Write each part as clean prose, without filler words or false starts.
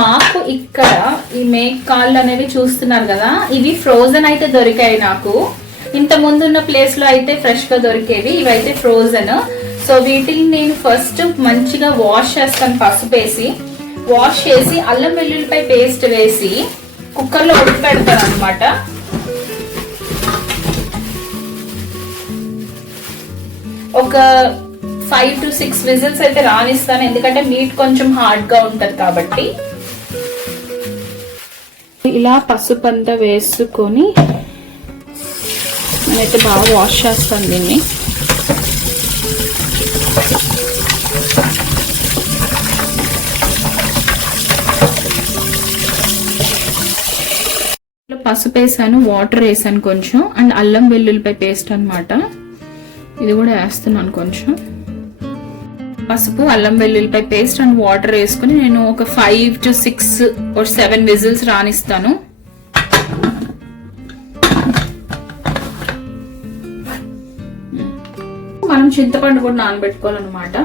మాకు ఇక్కడ ఈ మేక్ కాళ్ళు అనేవి చూస్తున్నారు కదా, ఇవి ఫ్రోజన్ అయితే దొరికాయి నాకు. ఇంత ముందు ఉన్న ప్లేస్ లో అయితే ఫ్రెష్ గా దొరికేవి, ఇవైతే ఫ్రోజన్. సో వీటిని నేను ఫస్ట్ మంచిగా వాష్ చేస్తాను, పసుపు వేసి వాష్ చేసి అల్లం వెల్లుల్లిపై పేస్ట్ వేసి కుక్కర్ లో ఉడికి పెడతాను అనమాట. ఒక 5 to 6 విజిల్స్ అయితే రానిస్తాను, ఎందుకంటే మీట్ కొంచెం హార్డ్ గా ఉంటది కాబట్టి. ఇలా పసుపు అంతా వేసుకొని నేనైతే బాగా వాష్ చేస్తాను దీన్ని. పసుపు వేసాను, వాటర్ వేసాను కొంచెం, అండ్ అల్లం వెల్లుల్లిపై పేస్ట్ అనమాట. ఇది కూడా వేస్తున్నాను కొంచెం. పసుపు, అల్లం వెల్లుల్లిపై పేస్ట్ అండ్ వాటర్ వేసుకుని నేను ఒక 5 to 6 or 7 విజిల్స్ రానిస్తాను. మనం చింతపండు కూడా నానబెట్టుకోవాలన్నమాట.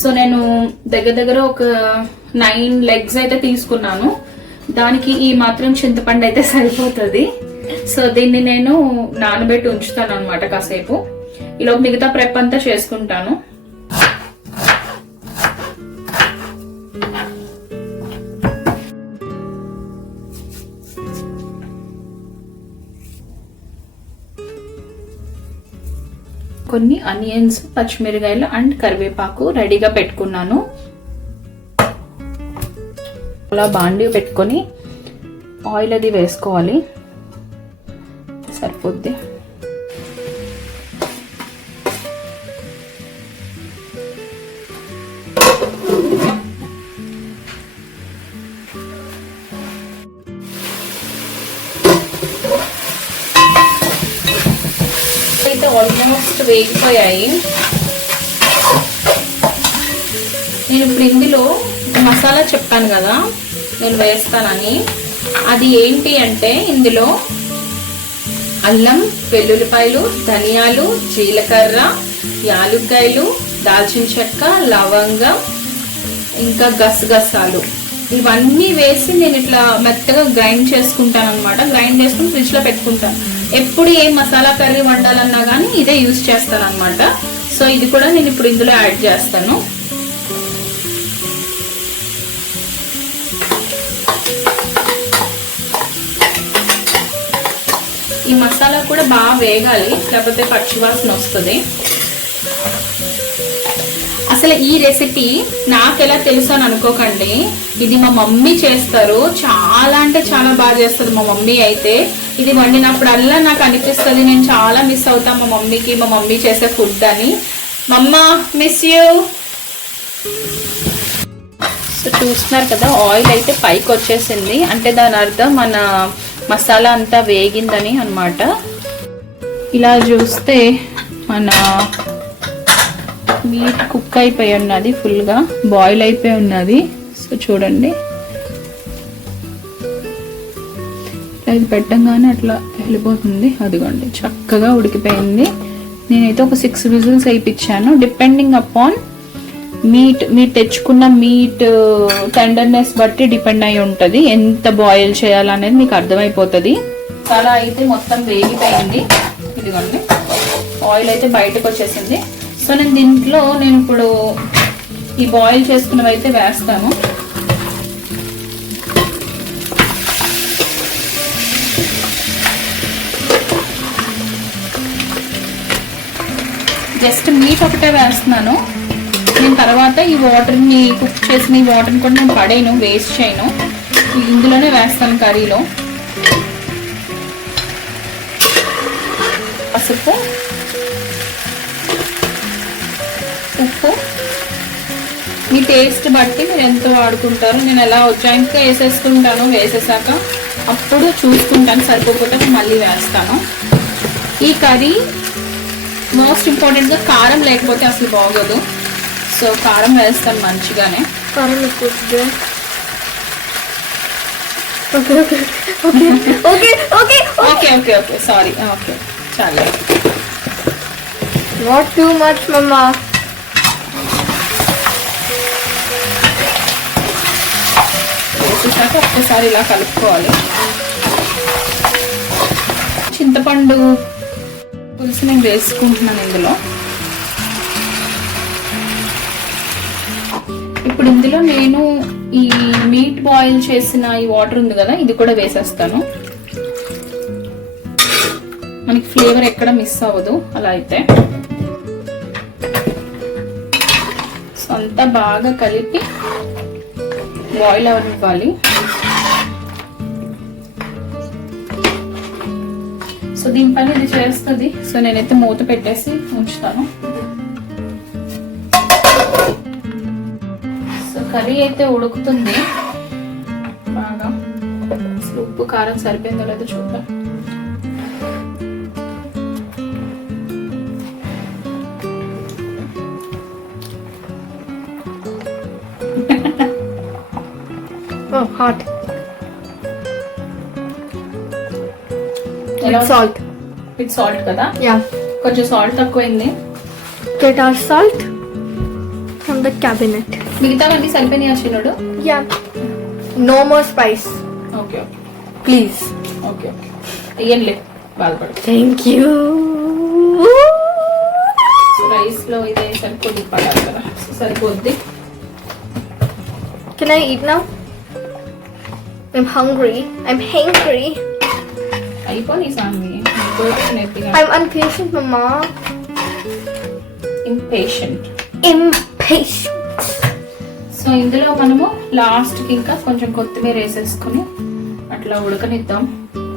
సో నేను దగ్గర ఒక 9 లెగ్స్ అయితే తీసుకున్నాను. దానికి ఈ మాత్రం చింతపండు అయితే సరిపోతుంది. సో దీన్ని నేను నానబెట్టి ఉంచుతాను అనమాట కాసేపు. ఇలా మిగతా ప్రెప్ అంతా చేసుకుంటాను. కొన్ని ఆనియన్స్, పచ్చిమిరకాయలు అండ్ కరివేపాకు రెడీగా పెట్టుకున్నాను. అలా బాండీ పెట్టుకొని ఆయిల్ అది వేసుకోవాలి, సరిపోద్ది. అయితే ఆల్మోస్ట్ వేగిపోయాయి. నేను ఇప్పుడు ఇందులో మసాలా చెప్పాను కదా నేను వేస్తానని, అది ఏంటి అంటే ఇందులో అల్లం వెల్లుల్లిపాయలు, ధనియాలు, జీలకర్ర, యాలుక్కాయలు, దాల్చిన చెక్క, లవంగం, ఇంకా గసగసాలు ఇవన్నీ వేసి నేను ఇట్లా మెత్తగా గ్రైండ్ చేసుకుంటాను అనమాట. గ్రైండ్ చేసుకుని ఫ్రిడ్జ్ లో పెట్టుకుంటాను. ఎప్పుడు ఏ మసాలా కర్రీ వండాలన్నా కానీ ఇదే యూజ్ చేస్తాను అనమాట. సో ఇది కూడా నేను ఇప్పుడు ఇందులో యాడ్ చేస్తాను. ఈ మసాలా కూడా బాగా వేగాలి, లేకపోతే పచ్చివాసన వస్తుంది. అసలు ఈ రెసిపీ నాకెలా తెలుసు అని అనుకోకండి, ఇది మా మమ్మీ చేస్తారు. చాలా అంటే చాలా బాగా చేస్తుంది మా మమ్మీ. అయితే ఇది వండినప్పుడల్లా నాకు అనిపిస్తుంది నేను చాలా మిస్ అవుతాను మా మమ్మీకి, మా మమ్మీ చేసే ఫుడ్ అని. మమ్మ మిస్ యూ. సో చూస్తున్నారు కదా, ఆయిల్ అయితే పైకి వచ్చేసింది, అంటే దాని అర్థం మన మసాలా అంతా వేగిందని అన్నమాట. ఇలా చూస్తే మన మీట్ కుక్ అయిపోయి ఉన్నది, ఫుల్గా బాయిల్ అయిపోయి ఉన్నది. సో చూడండి, ఇది పెట్టంగానే అట్లా వెళ్ళిపోతుంది. అదిగోండి చక్కగా ఉడికిపోయింది. నేనైతే ఒక 6 విజిల్స్ వేయించాను. డిపెండింగ్ అపాన్ మీరు తెచ్చుకున్న మీట్ టెండర్నెస్ బట్టి డిపెండ్ అయి ఉంటుంది ఎంత బాయిల్ చేయాలనేది మీకు అర్థమైపోతుంది. చాలా అయితే మొత్తం వేగిపోయింది. ఇదిగోండి ఆయిల్ అయితే బయటకు వచ్చేసింది. సో దీంట్లో నేను ఇప్పుడు ఈ బాయిల్ చేసుకున్నవి అయితే వేస్తాను. జస్ట్ మీట్ ఒకటే వేస్తున్నాను. నేను తర్వాత ఈ వాటర్ని కుక్ చేసిన ఈ వాటర్ని కూడా నేను పడేయను, వేస్ట్ చేయను, ఇందులోనే వేస్తాను కర్రీలో. పసుపు, ఉప్పు మీ టేస్ట్ బట్టి మీరు ఎంత వాడుకుంటారు. నేను ఎలా వచ్చాక వేసేసుకుంటాను, వేసేసాక అప్పుడు చూసుకుంటాను, సరిపోతే మళ్ళీ వేస్తాను. ఈ కర్రీ మోస్ట్ ఇంపార్టెంట్గా కారం లేకపోతే అసలు బాగోదు. సో కారం వేస్తాను మంచిగానే. కారం ఎక్కువ. Okay okay okay okay okay okay okay okay sorry. Okay చాలా, నాట్ టూ మచ్ మమ్మా. వరకు ఒక్కసారి ఇలా కలుపుకోవాలి. చింతపండు పులుసు నేను వేసుకుంటున్నాను ఇందులో. ఇప్పుడు ఇందులో నేను ఈ మీట్ బాయిల్ చేసిన ఈ వాటర్ ఉంది కదా, ఇది కూడా వేసేస్తాను. మనకి ఫ్లేవర్ ఎక్కడ మిస్ అవ్వదు అలా అయితే. సో అంతా బాగా కలిపి బాయిల్ అవ్వాలి. సో దీనిపైన ఇది చేస్తుంది. సో నేనైతే మూత పెట్టేసి ఉంచుతాను. సో కర్రీ అయితే ఉడుకుతుంది బాగా. ఉప్పు కారం సరిపోయిందో లేదో చూద్దాం. Oh, hot. ఎలా With salt. విత్ సాల్ట్ కదా, Yeah. కొంచెం సాల్ట్ తక్కువైంది. Get our salt from the cabinet. మిగతావన్నీ సరిపోయినాయి చిన్నడు. Yeah. No more spice. Okay okay Please. Okay okay ఇయ్యంలే, బాధపడు. Thank you. రైస్ లో ఇదే సరిపోద్ది, పడాలి కదా. సో సరిపోద్ది. Can I eat now? I'm hungry. I'm hangry. అయిపోయి song I'm impatient, Mama. Impatient. Impatient. So ఇందులో మనము లాస్ట్ కి ఇంకా కొంచెం కొత్తిమీర వేసేసుకుని అట్లా ఉడకనిద్దాం.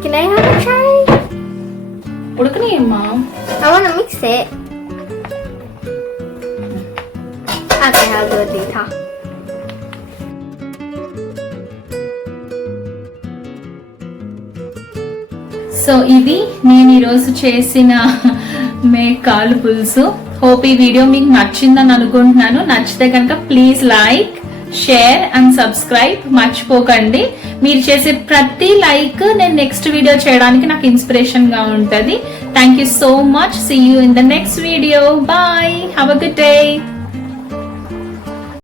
Can I have a try? ఉడకనియమ్మా. I want to mix it. Okay, I'll do it later. So ఇది నేను ఈరోజు చేసిన మేకాలు పులుసు. హోప్ ఈ వీడియో మీకు నచ్చిందని అనుకుంటున్నాను. నచ్చితే కనుక please like, share and subscribe మర్చిపోకండి. మీరు చేసే ప్రతి లైక్ నేను నెక్స్ట్ వీడియో చేయడానికి నాకు ఇన్స్పిరేషన్ గా ఉంటది. Thank you so much. See you in the next video. Bye. Have a good day.